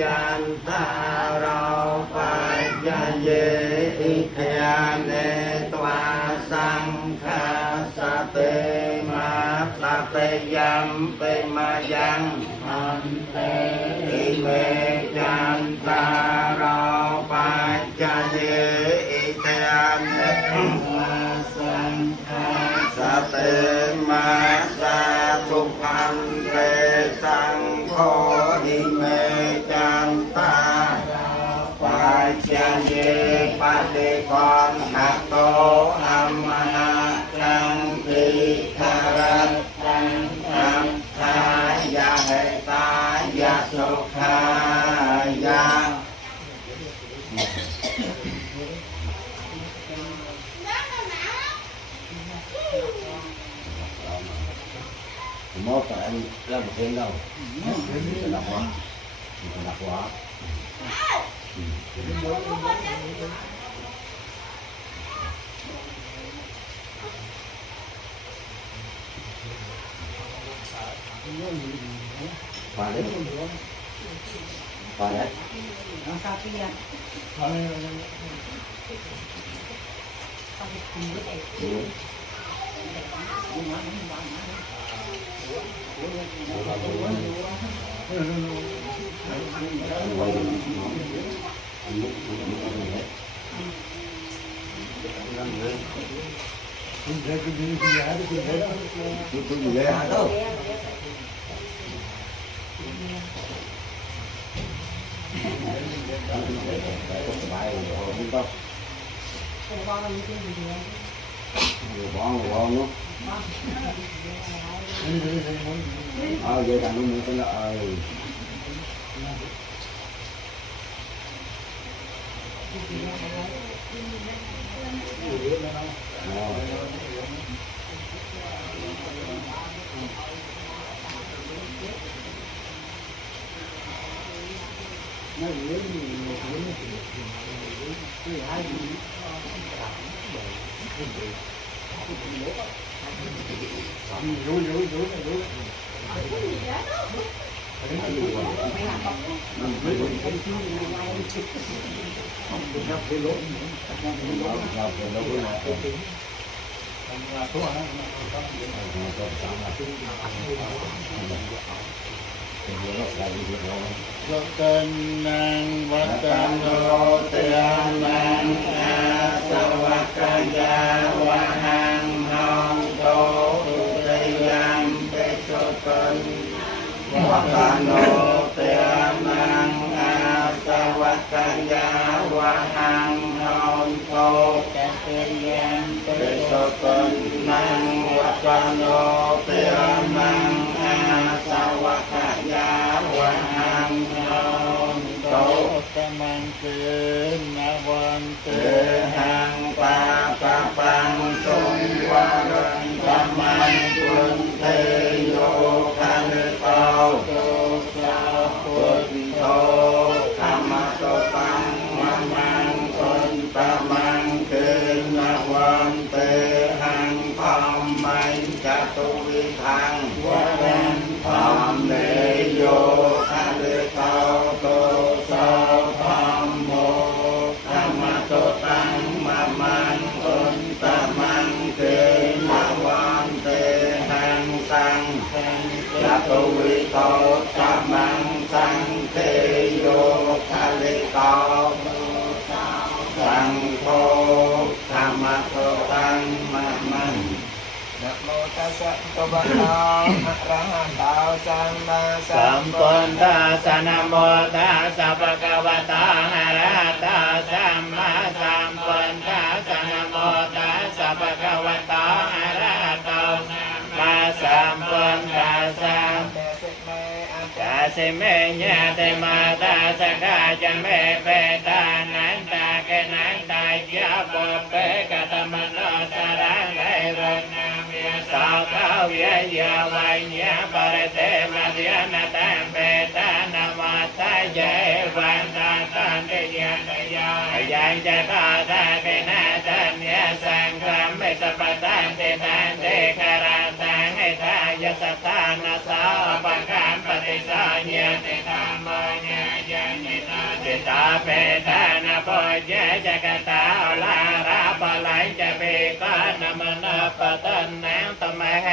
จันทาเราปัจจเยอิทยาเนตวาสังฆาสเตมาสเตยัมเปมายังอันเตอิเมจันทาเราปัจจเยอิทยาเนตวาสังฆาสเตมาสาธุพันเตสังโฆอิเมจันตาปัจจเยปฏิกรหะโตอัมมนาจังติคารัตตังอัมทายะเหตายะสุขายะmột cái anh làm một thêm đâu mình đọc quá mình đọc quá qua đấy qua đấy nó sao cái gì vậy thằng mình tên là Vatan nang vatan no tianang asawakaya wahang nong to utayam pesotan vatan no tianang asawakaya wahang nong to utayam pesotan nang vatan no tianang asawakaya wahang nong to tamang na wan te hang pa pa pang sung waran tamang kun te yo kan tao to sa pun to kamato pang mamang kun tamang na wan te hang pham mai chatu vi thang waran pham ne yo kan tao to sa pham mo kamato pang mamang kun tamang na wan te hang sang chatu vi to tamang sang te yo kan tao sang kho kamato pang mamang Namo tassa bhagavato arahato samma sambuddhassa Namo tassa bhagavato arahato samma sambuddhassa Namo tassa bhagavato arahato samma sambuddhassa Tase me nyate mata sakaja me petananta kenanta jabo pe katamano sarang levanam ya sakau ya ya vanya parate madhyana tampetana mata jai vanta tante yana ya yang jata kenatan ya sangram me sapatante tante karatang etaya satana sa apakam pati sanya te tamanya ตาเปตานาปเจจักตาลาราปไหลจะเปกานมนาปตันนังตมะเห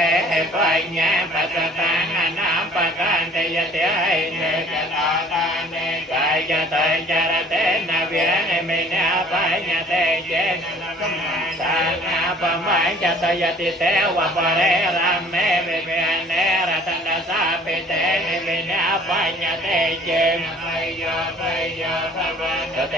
ปัญญาปัสตังอนาปกันเตยเตยเนจตาตาเนกายตาจารเตนะเวียนเมนะปัญญาเตเจนะสานาปมัญจตยติเตวะปะเรรัมเมเวเวเนรัตนสาเปเตเมนะปัญญาเตเจนะไปยาพระวันเต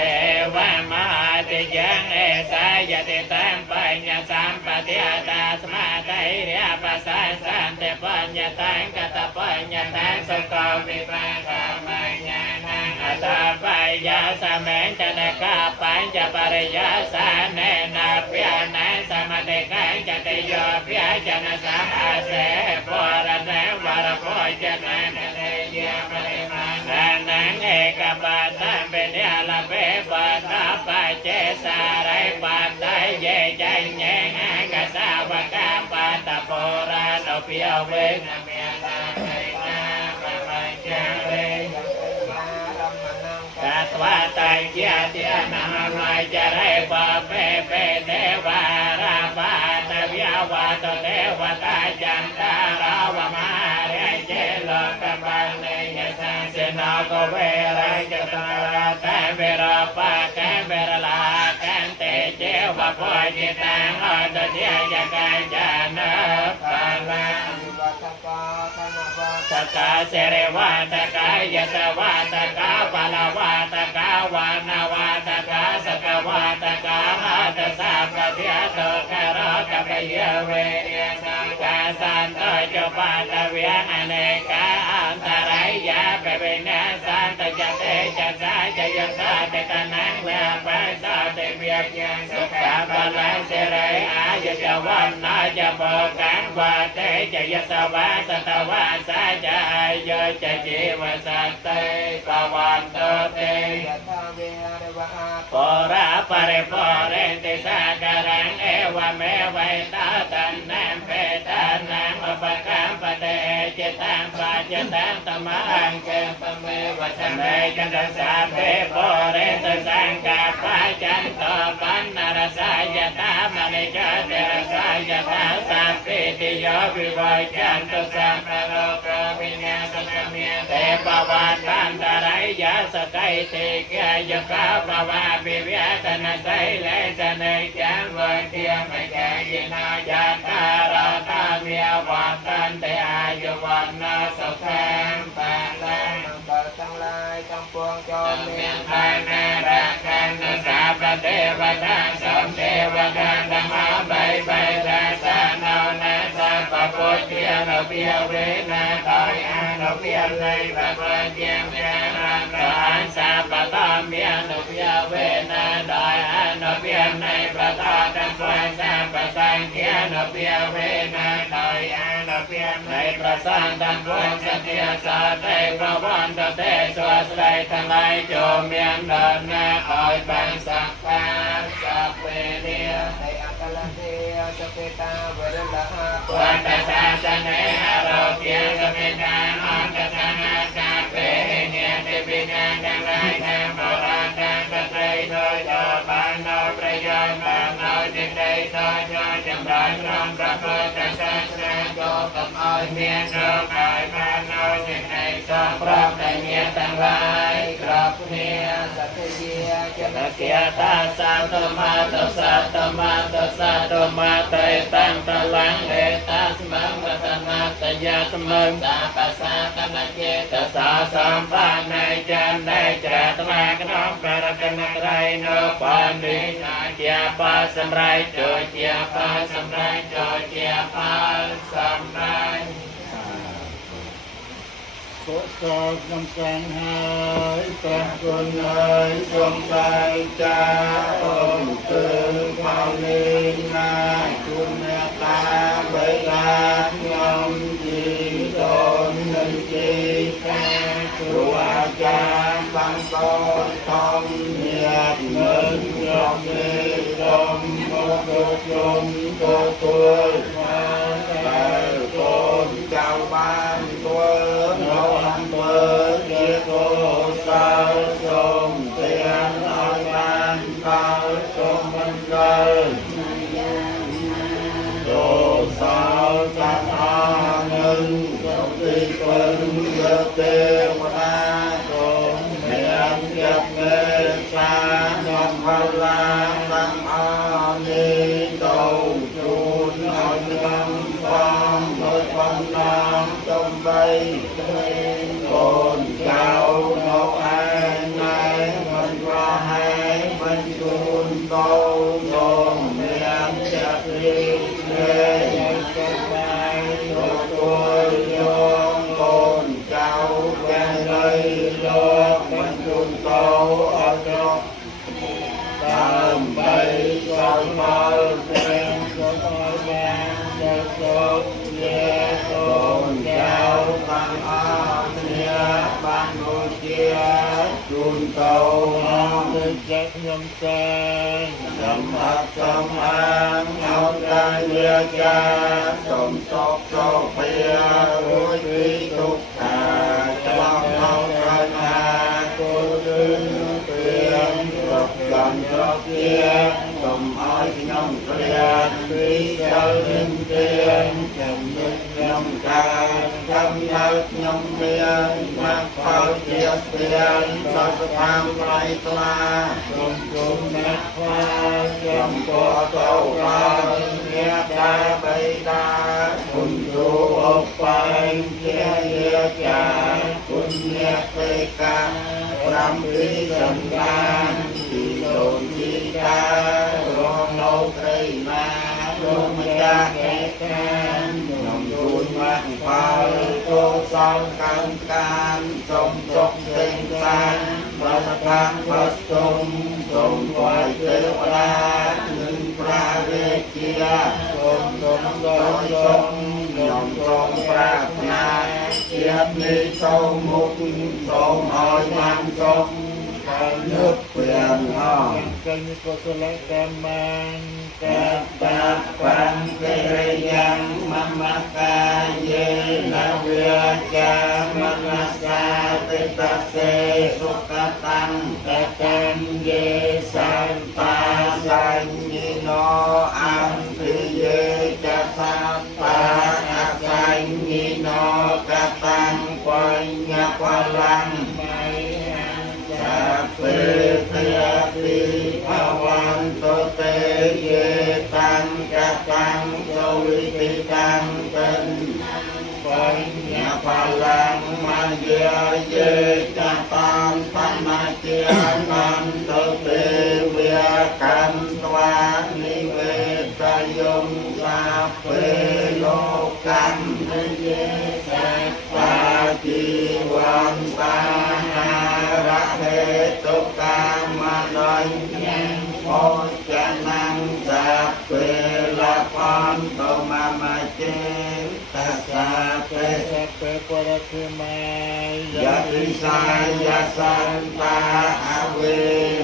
วะมหาติยังเอสายติตังปัญญาสัมปติอาตาสมาไตเรียปัสสะสันเตปัญญาตังกตปัญญาตังสกวิปัสสะมัญญานังอัตตาปัญญาสะเมนจะนะกาปัญจปริยาสาเนนะเปียนะสมะเตกังจะเตโยเปียจะนะสาอาเสปรณะวรโพจะนะเตเยปริมาณนังเอกปัตตังเป็นยาลเปปัตตาปัจเจสาไรปัตตาเยจัญเญกสาวกาปัตตโปราโนเปียวเวนะเมียตาเตนะปะมัญจเรกัตวะตังเกียติอนามัยจะไรปะเปเปเทวาราปาตะวิยวาตเทวตาจันตาราวมาเรเจโลกปันเนยสังเสนาโกเวรังจตระตะเวราปะแกเวรลากันเตเจวะโพจิตังอตเทียยกัญจนะปะลังตกาเสเรวาตกายสวาตกาปะลาวาตกาวานาวาตกาสกวาตกาหาตสาปะเทียโตกะรกะปะเยเวเยสังกาสันโตจปาตเวียนเนกาอันตรายยาเปเปนะสันตจะเตจะสาจะยสาเตตะนังเลปะสาเตเวียยังสุขะปะลังเสเรอายจะวันนาจะโปกังวาเตจะยสวาสตวาสาจะโยจะจีวสัตเตปวันโตเตปราปะเรปเรติสาการังเอวเมวัยตาตันนัมเปตานังอปะกัมปะเตจิตังปัจจตังตมังเกปะเมวัสเมจันตสาเปปเรตสังกาปัจจันโตปันนรสายตามณิจเตระสายตาสัพพิติโยวิวัยจันตุสัมภโรกวินาศกเมเตปวันตันตรายยาสกัยติเกยกาปวาปิเวตนะไสเลสเนจังวันเทียมแกยินาจัตตาราตาเมียวันตันเตอายุวันนาสุขังปะลังทั้งหลายทั้งปวงจงมีภายในรักกันนสาปเทวดาสมเทวดาธรรมะใบดาสานานาสัพพะเทียนเปียเวนะตอยอานเปียในพระพุทธเจ้าเมียรังอันสัพพะตามเมียนเปียเวนะตอยอานเปียในพระธาตุทั้งปวงสัพพะสังเกียนเปียเวนะตอยอานเปียในพระสังทั้งปวงสัตยาสาเตพระวันตเตสวสไลทั้งหลายโจมเมียนเดินหน้าคอยบังสักกาสัพเพเนียในอัตลเทสเปตาเวรละหะวัตสาสเนอโรเกียสเปตาอันตสนาสัพเพเนียเตปินังทั้งหลายทั้งโบราณทั้งสตรีโดยโยปันโนประโยชน์ปันโนสิ่งใดสอนโยจำรันรองพระพุทธศาสนาโยกับอ้อยเมียนโยกายปันโนสิ่งใดสอนพร้อมแต่เมียทั้งหลายกราบเนียสัตเทียเจตเกียตาสัตตมาตสัตตมาตสัตตมาเตตังตะลังเอตัสมังวัตนาตยาสมังสาปัสสะตนะเจตสาสัมปานัยจันได้เจตมากน้อมปรกันนักไรโนปานินาเจียปาสมไรโจเจียปาสมไรโจเจียปาสมไรกุศลนำสังหายแต่คนเอ๋ยจงใส่ใจองค์ตื่นความนินาคุณเมตตาเวลายมจีตนหนึ่งจีแค่ครูอาจารย์บางกอนทองเมียดเงินยอมเมตลมโมโกชมโกตัวมาแต่คนเจ้าบ้านตัวเราทำเปิดเกียรติโสสาวสมเต บอลเป็นสมบอลแดงจะสมเยโตเจ้าบังอาเนียบังโนเจียจุนโตมองจักยมแสงสัมผัสสัมพันธ์เอาใจเวียจาสมศกโสเปียรู้วิทุกขาจะลองเอากระนาตุลึงเปลี่ยนรบกันรบเกียนสมอ้อยยมเปลี่ยนวิเจ้าเล่นเปลี่ยนจำยึดยมการจำยัดยมเปลี่ยนมาเฝ้าเจียเปลี่ยนเราจะทำไรตลาจมจุมนักฟ้าจมตัวเต่าเราเนียดาใบดาคุณดูอกไปเจียเยียจาคุณเนียเปกาพรำพิสันดานที่โดนที่ตาลองโลกใครมาลงมาจากแก่แก่นมดูนมาพายโตสองกันการสมศกเต็งสานประทานพัสสมสมไหวเทวดาหนึ่งพระเวทเจียสมสมสมสมยมทรงปรารถนาเกียรตินิสมมุขสมหอยมันสมนึกเปลี่ยนห้องกันกุศลกรรมังกัปปะปังเกเรยังมัมมะกาเยนะเวียจามนัสสาติตัสเสสุขตังตะกันเยสันตาสัญญิโนอัมพิเยจะสัตตาอาสัญญิโนกตังปัญญาพลังสัพเพเทติภวันโตเตเยตังกตังโสวิติตังเป็นปัญญาพลังมันเยเยจะตังธรรมเจียนันโตเตเวียกันตวานิเวตยมสัพเพโลกัมเยสัพพะจีวันตานาระเหตุกามนัยโมจะนังสัพเพละพันโตมามาเจตัสสะเปสัพเพปรติมายะติสายะสันตาอเว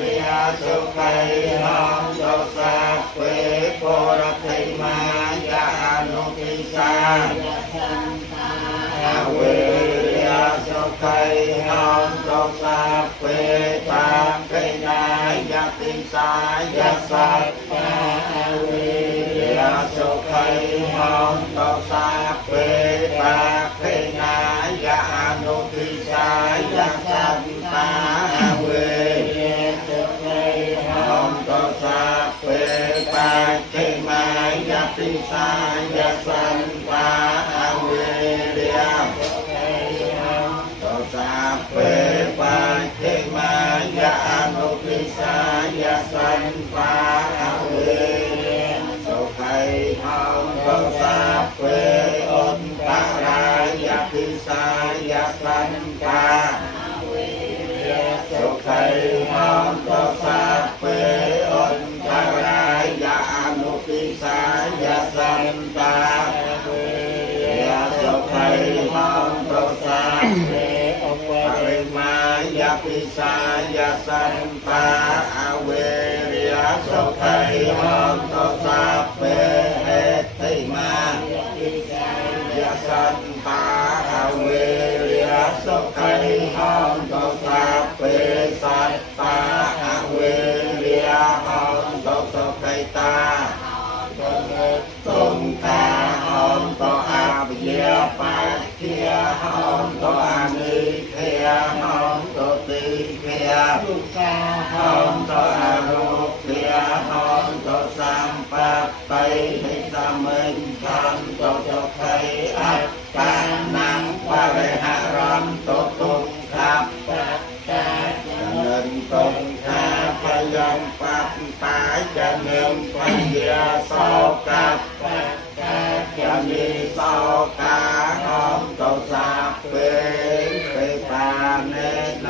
ริยสุขัยหังโตสัพเพปรติมายะอนุติสายะสันตาอเวริยสุขัยหังโตสัพเพตังเกนายะติสายะสัพพะอเวริยสุขัยหังโตสัพเพตังเกนายะอนุติสายะสัพพะอเวริยสุขัยหังโตสัพเพตังเกนายะติสายะสัพพะอเวริยสุขัยหังโตสัพเพปัจเจมายะอนุติสายะสันปาอเวสุขัยหังโตสัพเพอุตตรายะติสายะสันปาสุขัยหังโตสัพเพอุตตรายะอนุติสายะสันปาสุขัยหังโตสัพเพปริมายาปิสายาสันตาอเวริยสุขัยหังโตสัพเพเหติมายาสันตาอเวริยสุขัยหังโตสัพเพสัตตาอเวริยหังโตสุขัยตาตุงตาหังโตอาภิเยปัจเจียหังโตอานิเทยหังโตติเทยหังโตอารุเทยหังโตสัมปัปไปหิสมิงหังโตจกไขอัปปานังปะเรหะรัมโตตุงขับปัจจาเงินตงคาพยังปัปปาจะเงินปัญญาโสกับปัจจาจะมีโสกาหังโตสัพเพเปตาเนโน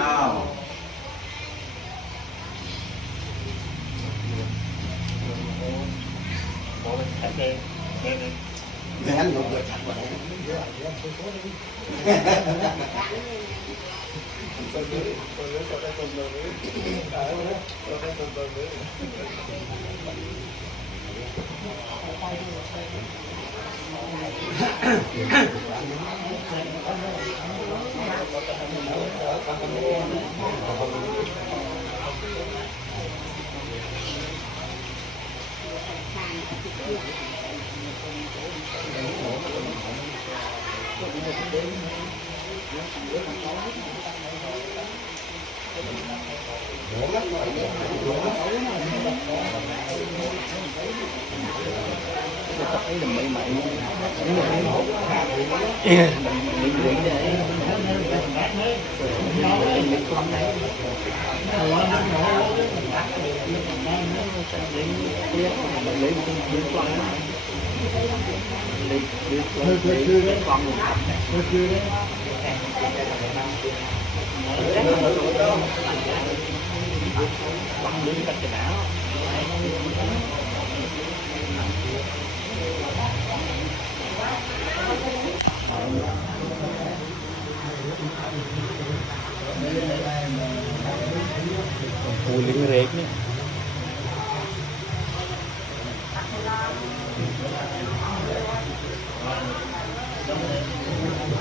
Cooling rate nih.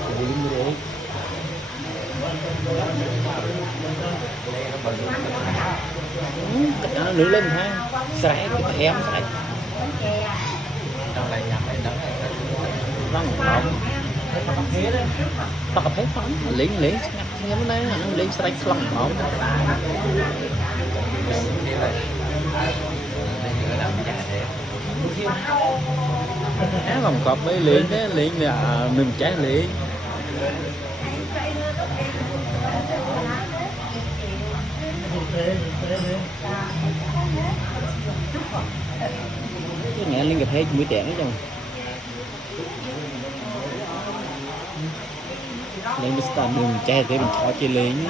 Cooling rate. Nó nướng lên ha. Sải cái em sải. Vâng, không. Tao thấy phóng lính nhắm đấy lính strike phẳng bóng vòng cọp với lính đấy lính là mình trái lính cái nghe lính gặp hết mũi tẹn đấy chồng lên biết tao đừng che thế mình khó chơi lính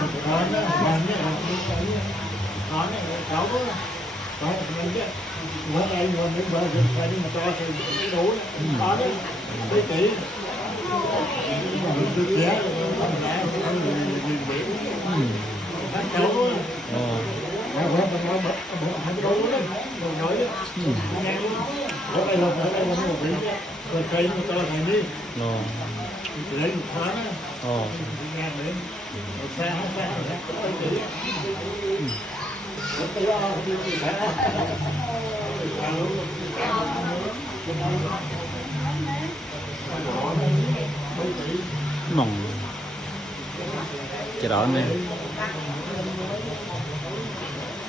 mỏng cái đó này